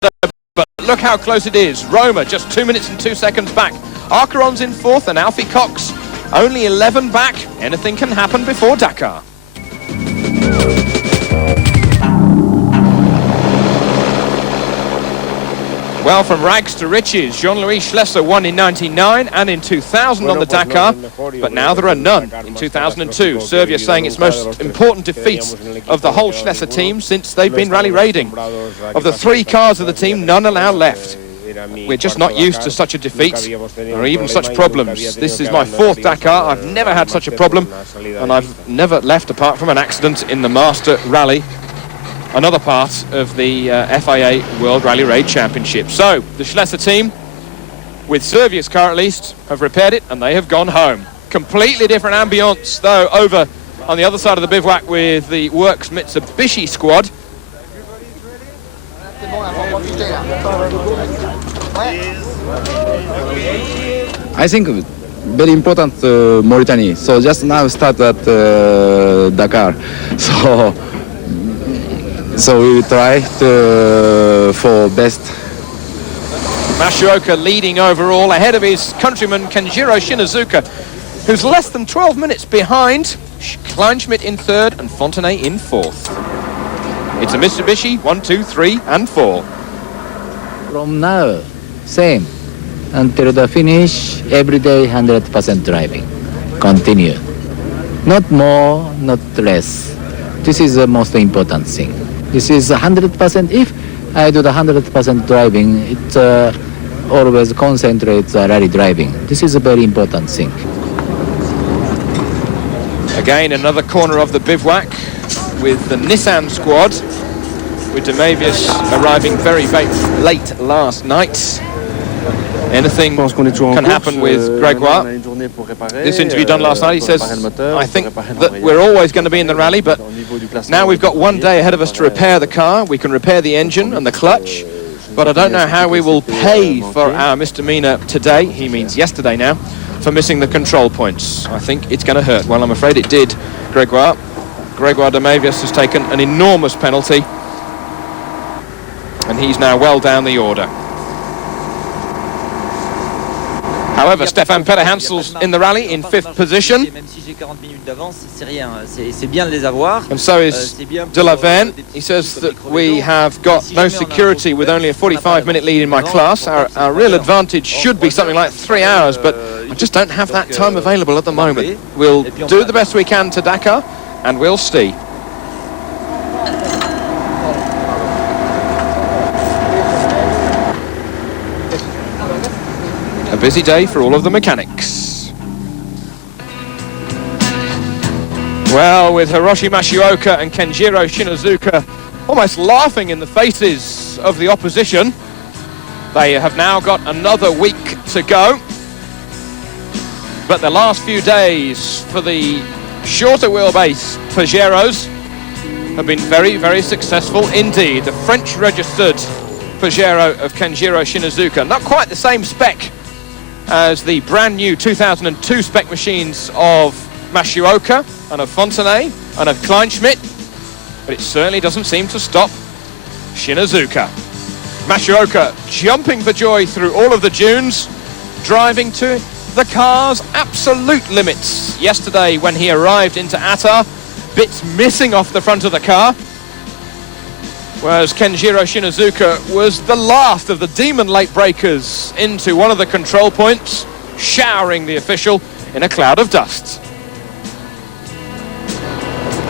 but look how close it is. Roma just 2 minutes and 2 seconds back. Arcaron's in fourth and Alfie Cox only 11 back. Anything can happen before Dakar. Well, from rags to riches, Jean-Louis Schlesser won in 99 and in 2000 on the Dakar, but now there are none in 2002. Serbia saying its most important defeats of the whole Schlesser team since they've been rally raiding. Of the 3 cars of the team, none are now left. We're just not used to such a defeat or even such problems. This is my 4th Dakar. I've never had such a problem, and I've never left apart from an accident in the Master Rally, another part of the FIA World Rally Raid Championship. So, the Schlesser team, with Servia's car at least, have repaired it and they have gone home. Completely different ambience, though, over on the other side of the bivouac with the Works Mitsubishi squad. I think very important Mauritania. So just now start at Dakar. So we will try for best. Mashioka leading overall ahead of his countryman Kenjiro Shinazuka, who's less than 12 minutes behind. Kleinschmidt in 3rd and Fontenay in 4th. It's a Mitsubishi 1, 2, 3 and 4. From now, same. Until the finish, every day 100% driving. Continue. Not more, not less. This is the most important thing. This is 100%. If I do the 100% driving, it always concentrates rally driving. This is a very important thing. Again, another corner of the bivouac with the Nissan squad, with Demavius arriving very late last night. Anything can happen with Gregoire. This interview done last night, he says, I think that we're always going to be in the rally, but now we've got 1 day ahead of us to repair the car. We can repair the engine and the clutch, but I don't know how we will pay for our misdemeanor today, he means yesterday now, for missing the control points. I think it's going to hurt. Well, I'm afraid it did, Gregoire. Gregoire Demavius has taken an enormous penalty, and he's now well down the order. However, Stefan Petter-Hansel's in the rally in 5th position. And so is De La Verne. He says that we have got no security with only a 45-minute lead in my class. Our real advantage should be something like 3 hours, but I just don't have that time available at the moment. We'll do the best we can to Dakar, and we'll see. A busy day for all of the mechanics. Well, with Hiroshi Mashioka and Kenjiro Shinazuka almost laughing in the faces of the opposition, they have now got another week to go. But the last few days for the shorter wheelbase Pajeros have been very, very successful indeed. The French-registered Pajero of Kenjiro Shinazuka, not quite the same spec as the brand new 2002 spec machines of Mashioka and of Fontenay and of Kleinschmidt, but it certainly doesn't seem to stop Shinazuka. Mashioka jumping for joy through all of the dunes, driving to the car's absolute limits. Yesterday when he arrived into Attar, bits missing off the front of the car, whereas Kenjiro Shinazuka was the last of the demon late breakers into one of the control points, showering the official in a cloud of dust.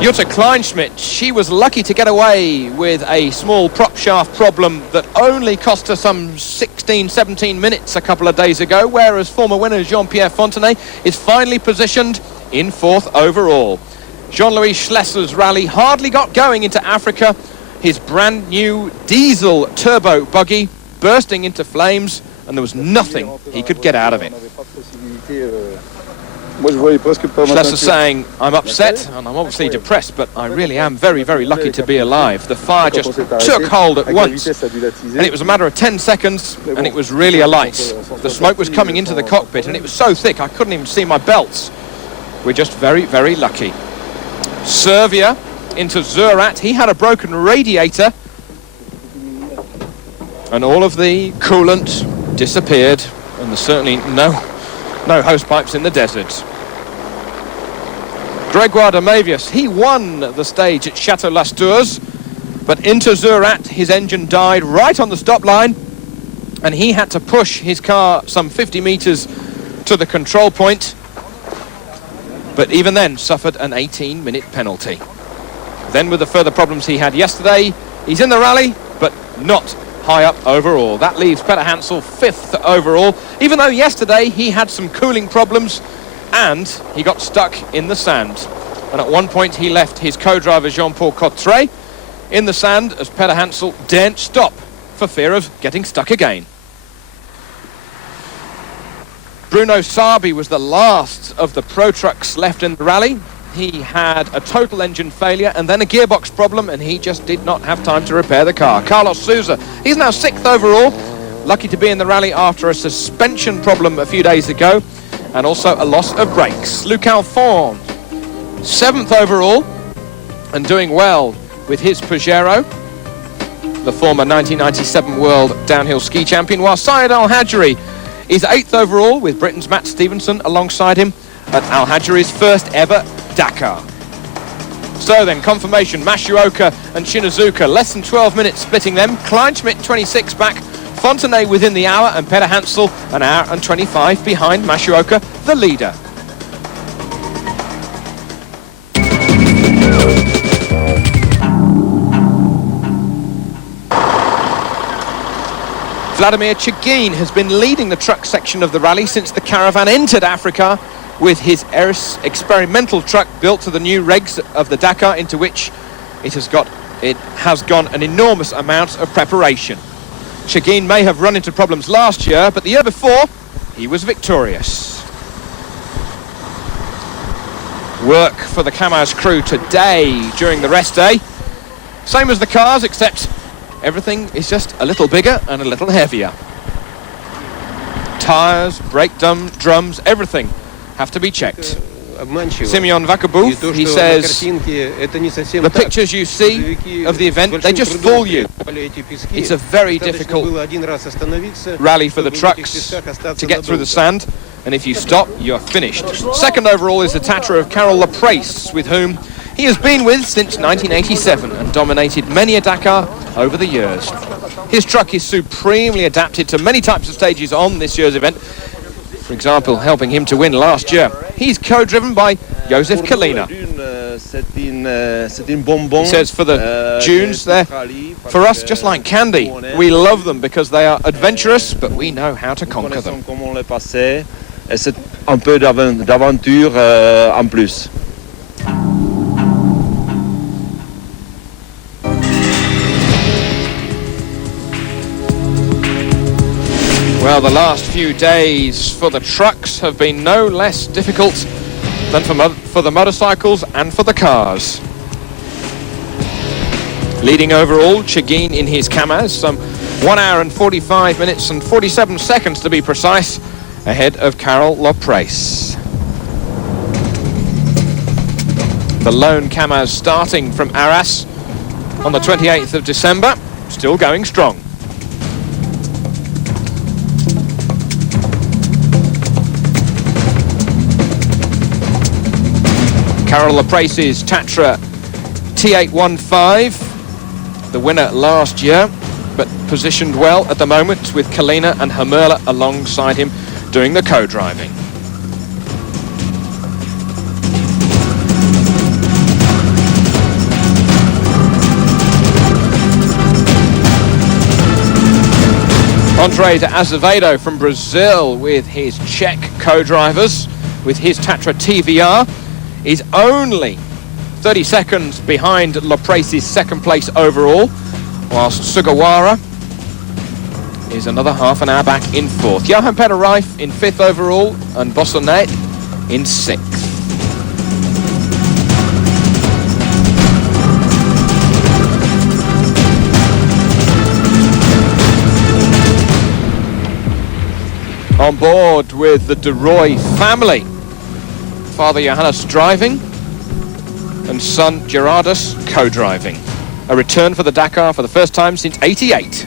Jutta Kleinschmidt, she was lucky to get away with a small prop shaft problem that only cost her some 16, 17 minutes a couple of days ago, whereas former winner Jean-Pierre Fontenay is finally positioned in 4th overall. Jean-Louis Schlesser's rally hardly got going into Africa. His brand new diesel turbo buggy bursting into flames, and there was nothing he could get out of it. Schlesser saying, I'm upset and I'm obviously depressed, but I really am very, very lucky to be alive. The fire just took hold at once, and it was a matter of 10 seconds, and it was really alight. The smoke was coming into the cockpit, and it was so thick I couldn't even see my belts. We're just very, very lucky. Serbia into Zurat. He had a broken radiator And all of the coolant disappeared, and there's certainly no hose pipes in the desert. Gregoire de Mavius, he won the stage at Chateau Las Tours, but into Zurat, his engine died right on the stop line, and he had to push his car some 50 metres to the control point, but even then suffered an 18-minute penalty. Then with the further problems he had yesterday, he's in the rally, but not high up overall. That leaves Peter Hansel 5th overall, even though yesterday he had some cooling problems and he got stuck in the sand. And at one point he left his co-driver Jean-Paul Cottret in the sand as Peter Hansel daren't stop for fear of getting stuck again. Bruno Sabi was the last of the Pro Trucks left in the rally. He had a total engine failure and then a gearbox problem, and he just did not have time to repair the car. Carlos Souza, he's now 6th overall, lucky to be in the rally after a suspension problem a few days ago and also a loss of brakes. Luc Alphonse, 7th overall and doing well with his Pajero, the former 1997 World Downhill Ski Champion, while Syed Al-Hajri is 8th overall with Britain's Matt Stevenson alongside him at Al-Hajri's first ever Dakar. So then, confirmation, Masuoka and Shinozuka, less than 12 minutes splitting them. Kleinschmidt 26 back, Fontenay within the hour, and Peter Hansel an hour and 25 behind Masuoka, the leader. Vladimir Chagin has been leading the truck section of the rally since the caravan entered Africa with his experimental truck built to the new regs of the Dakar, into which it has gone an enormous amount of preparation. Chagin may have run into problems last year, but the year before he was victorious. Work for the Kamaz crew today during the rest day. Same as the cars, except everything is just a little bigger and a little heavier. Tyres, brake drums, everything have to be checked. Simeon Vakabou, he says, the pictures you see of the event, they just fool you. It's a very difficult rally for the trucks to get through the sand, and if you stop, you're finished. 2nd overall is the Tatra of Carol Laprace, with whom he has been with since 1987 and dominated many a Dakar over the years. His truck is supremely adapted to many types of stages on this year's event, for example, helping him to win last year. He's co-driven by Joseph Kalina. He says for the dunes, they're for us just like candy. We love them because they are adventurous, but we know how to conquer them. C'est un peu d'aventure en plus. Well, the last few days for the trucks have been no less difficult than for the motorcycles and for the cars. Leading overall, Chagin in his Kamaz, some 1 hour and 45 minutes and 47 seconds to be precise, ahead of Carol Laprace. The lone Kamaz starting from Arras on the 28th of December, still going strong. Carol Laprace's Tatra T815, the winner last year, but positioned well at the moment with Kalina and Hermela alongside him doing the co-driving. Andre de Azevedo from Brazil with his Czech co-drivers with his Tatra TVR is only 30 seconds behind Laprace's 2nd place overall, whilst Sugawara is another half an hour back in 4th. Johan Peter Reif in 5th overall and Bossonnet in 6th. On board with the De Roy family, Father Johannes driving and son Gerardus co-driving. A return for the Dakar for the first time since '88.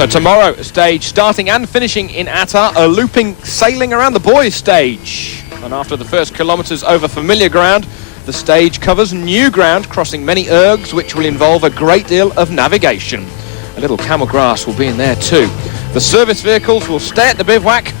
So tomorrow, a stage starting and finishing in Attar, a looping sailing around the boys stage. And after the first kilometres over familiar ground, the stage covers new ground, crossing many ergs, which will involve a great deal of navigation. A little camel grass will be in there too. The service vehicles will stay at the bivouac,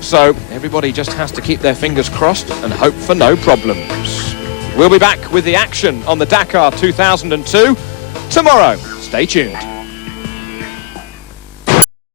so everybody just has to keep their fingers crossed and hope for no problems. We'll be back with the action on the Dakar 2002 tomorrow. Stay tuned.